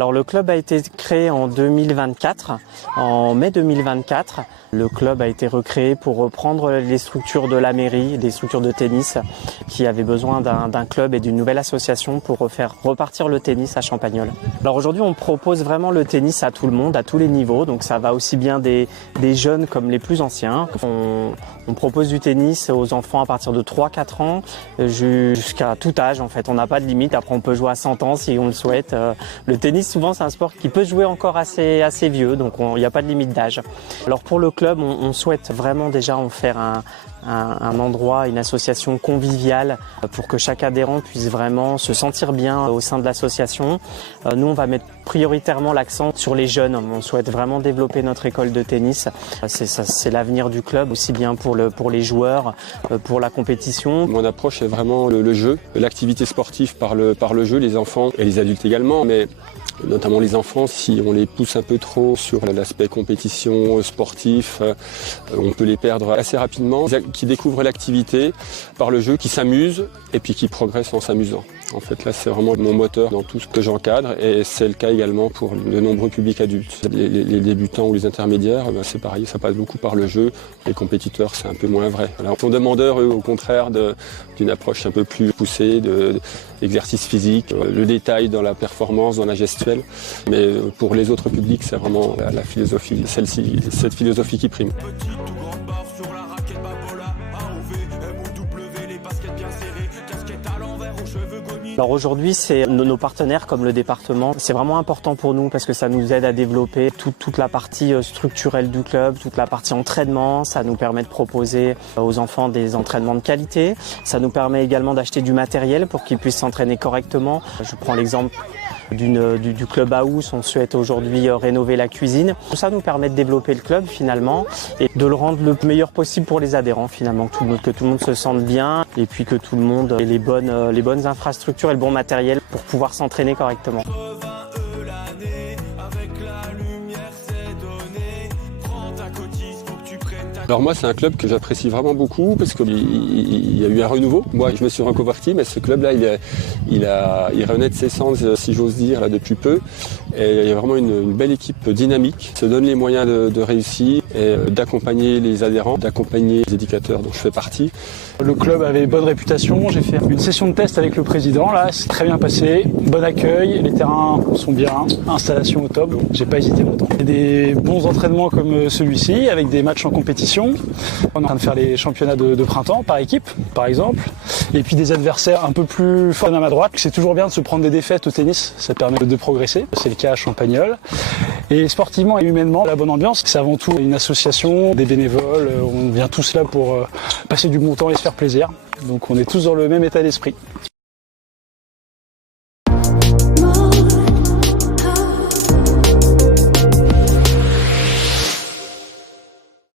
Alors le club a été créé en 2024, en mai 2024. Le club a été recréé pour reprendre les structures de la mairie, des structures de tennis qui avaient besoin d'un club et d'une nouvelle association pour faire repartir le tennis à Champagnole. Alors aujourd'hui on propose vraiment le tennis à tout le monde, à tous les niveaux, donc ça va aussi bien des jeunes comme les plus anciens. On propose du tennis aux enfants à partir de 3-4 ans jusqu'à tout âge en fait, on n'a pas de limite, après on peut jouer à 100 ans si on le souhaite. Le tennis souvent c'est un sport qui peut jouer encore assez vieux, donc il n'y a pas de limite d'âge. Alors pour le club, on souhaite vraiment déjà en faire un endroit, une association conviviale pour que chaque adhérent puisse vraiment se sentir bien au sein de l'association. Nous, on va mettre prioritairement l'accent sur les jeunes. On souhaite vraiment développer notre école de tennis. C'est l'avenir du club, aussi bien pour les joueurs, pour la compétition. Mon approche est vraiment le jeu, l'activité sportive par le jeu, les enfants et les adultes également, mais notamment les enfants, si on les pousse un peu trop sur l'aspect compétition sportif, on peut les perdre assez rapidement. Qui découvrent l'activité par le jeu, qui s'amusent et puis qui progressent en s'amusant. En fait, là, c'est vraiment mon moteur dans tout ce que j'encadre et c'est le cas également pour de nombreux publics adultes. Les débutants ou les intermédiaires, c'est pareil, ça passe beaucoup par le jeu. Les compétiteurs, c'est un peu moins vrai. Alors, ils sont demandeurs, eux, au contraire, d'une approche un peu plus poussée, d'exercice physique, le détail dans la performance, dans la gestuelle. Mais pour les autres publics, c'est vraiment la philosophie, cette philosophie qui prime. Alors aujourd'hui, c'est nos partenaires comme le département. C'est vraiment important pour nous parce que ça nous aide à développer toute la partie structurelle du club, toute la partie entraînement. Ça nous permet de proposer aux enfants des entraînements de qualité. Ça nous permet également d'acheter du matériel pour qu'ils puissent s'entraîner correctement. Je prends l'exemple du club house. On souhaite aujourd'hui rénover la cuisine. Tout ça nous permet de développer le club finalement et de le rendre le meilleur possible pour les adhérents finalement, que tout le monde se sente bien et puis que tout le monde ait les bonnes infrastructures et le bon matériel pour pouvoir s'entraîner correctement. Alors moi, c'est un club que j'apprécie vraiment beaucoup parce qu'il y a eu un renouveau. Moi, je me suis reconverti, mais ce club-là, il renaît de ses cendres, si j'ose dire, là, depuis peu. Et il y a vraiment une belle équipe dynamique, se donne les moyens de réussir et d'accompagner les adhérents, d'accompagner les éducateurs dont je fais partie. Le club avait bonne réputation, j'ai fait une session de test avec le président, là, c'est très bien passé, bon accueil, les terrains sont bien, installation au top, j'ai pas hésité longtemps. Il y a des bons entraînements comme celui-ci, avec des matchs en compétition. On est en train de faire les championnats de printemps par équipe, par exemple, et puis des adversaires un peu plus forts à ma droite. C'est toujours bien de se prendre des défaites au tennis, ça permet de progresser, c'est le cas à Champagnole. Et sportivement et humainement, la bonne ambiance, c'est avant tout une association, des bénévoles, on vient tous là pour passer du bon temps et se faire plaisir. Donc on est tous dans le même état d'esprit.